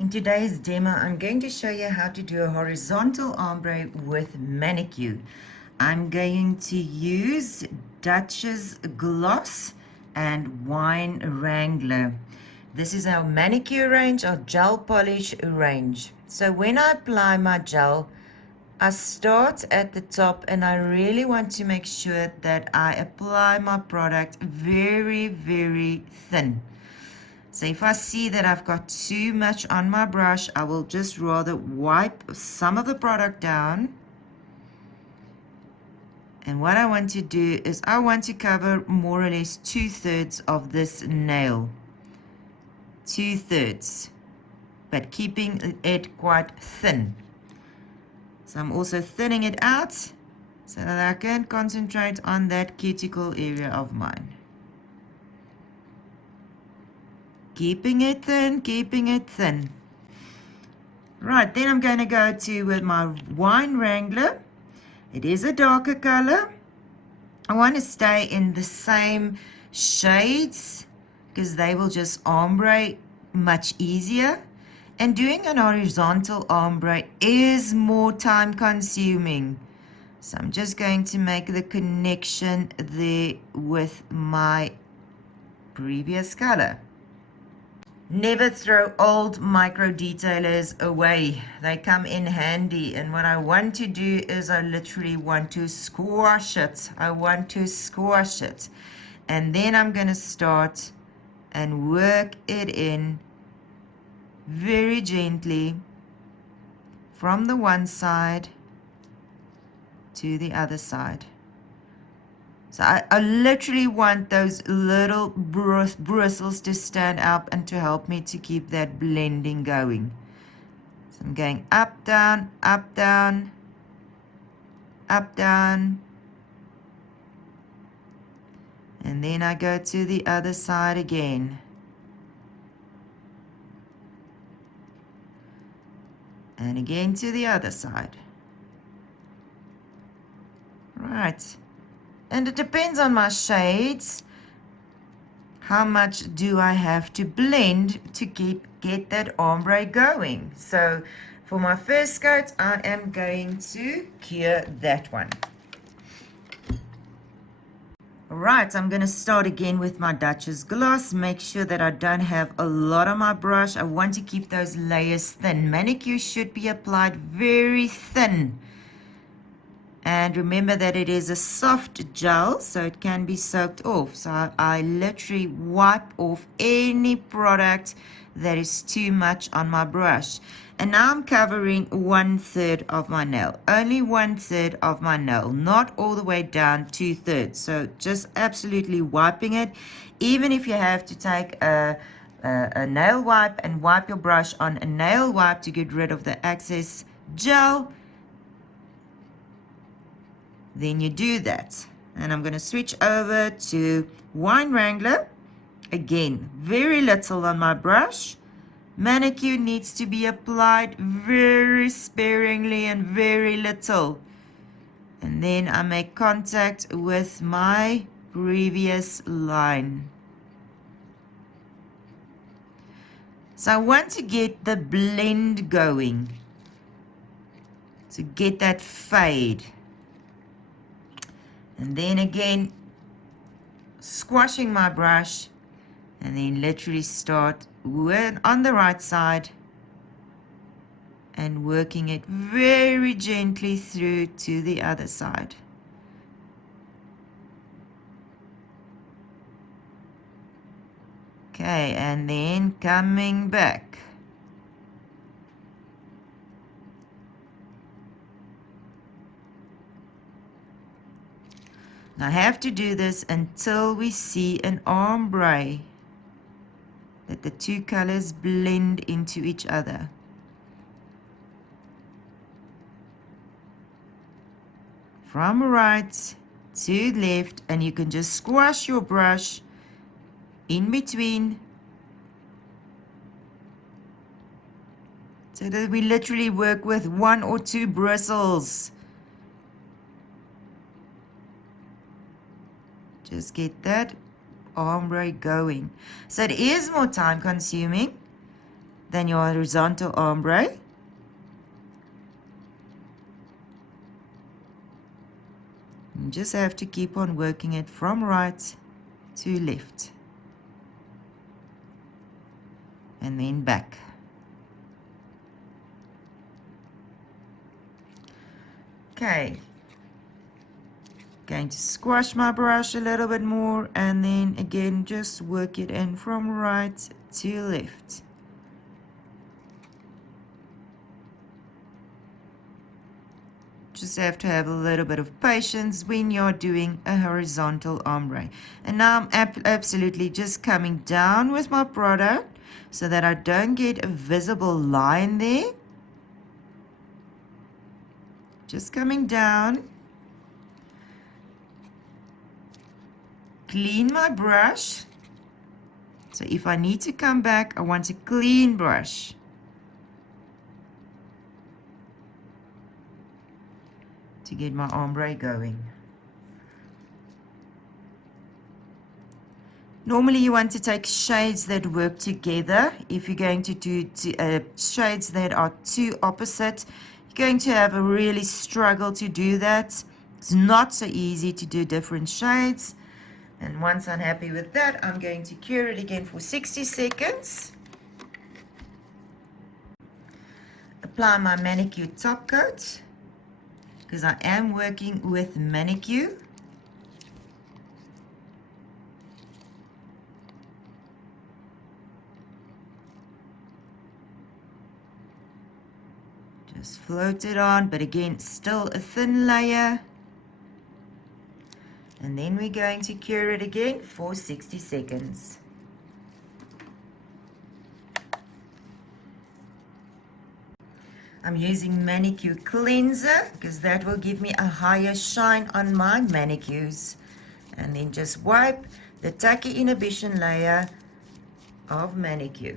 In today's demo, I'm going to show you how to do a horizontal ombre with Mani.Q. I'm going to use Dutch's Gloss and Wine Wrangler. This is our Mani.Q range, our gel polish range. So when I apply my gel, I start at the top and I really want to make sure that I apply my product very, very thin. So if I see that I've got too much on my brush, I will just rather wipe some of the product down. And what I want to do is I want to cover more or less 2/3 of this nail. 2/3, but keeping it quite thin. So I'm also thinning it out so that I can concentrate on that cuticle area of mine. Keeping it thin, keeping it thin. Right, then I'm going to go to with my Wine Wrangler. It is a darker color. I want to stay in the same shades because they will just ombre much easier. And doing an horizontal ombre is more time consuming. So I'm just going to make the connection there with my previous color. Never throw old micro detailers away. They come in handy. And what I want to do is I literally want to squash it. I want to squash it. And then I'm going to start and work it in very gently from the one side to the other side. So I literally want those little bristles to stand up and to help me to keep that blending going. So I'm going up, down, up, down, up, down. And then I go to the other side again. And again to the other side. Right. And it depends on my shades. How much do I have to blend to get that ombre going? So for my first coat, I am going to cure that one. Alright, I'm going to start again with my Dutch's Gloss. Make sure that I don't have a lot on my brush. I want to keep those layers thin. Mani.Q should be applied very thin. And remember that it is a soft gel, so it can be soaked off. So I literally wipe off any product that is too much on my brush. And now I'm covering 1/3 of my nail. Only 1/3 of my nail, not all the way down 2/3. So just absolutely wiping it. Even if you have to take a nail wipe and wipe your brush on a nail wipe to get rid of the excess gel, then you do that. And I'm going to switch over to Wine Wrangler. Again, very little on my brush. Mani.Q needs to be applied very sparingly and very little. And then I make contact with my previous line. So I want to get the blend going, to get that fade. And then again, squashing my brush, and then literally start on the right side and working it very gently through to the other side. Okay, and then coming back. I have to do this until we see an ombre, that the two colors blend into each other. From right to left, and you can just squash your brush in between so that we literally work with 1 or 2 bristles. Just get that ombre going. So it is more time consuming, than your horizontal ombre. You just have to keep on working it from right to left. And then back. Okay. Going to squash my brush a little bit more and then again just work it in from right to left. Just have to have a little bit of patience when you're doing a horizontal ombre. And now I'm absolutely just coming down with my product so that I don't get a visible line there. Just coming down. Clean my brush. So if I need to come back, I want a clean brush. To get my ombre going. Normally you want to take shades that work together. If you're going to do shades that are too opposite, you're going to have a really struggle to do that. It's not so easy to do different shades. And once I'm happy with that, I'm going to cure it again for 60 seconds. Apply my Mani.Q top coat, because I am working with Mani.Q. Just float it on, but again, still a thin layer. And then we're going to cure it again for 60 seconds. I'm using Mani.Q cleanser because that will give me a higher shine on my Mani.Qs. And then just wipe the tacky inhibition layer of Mani.Q.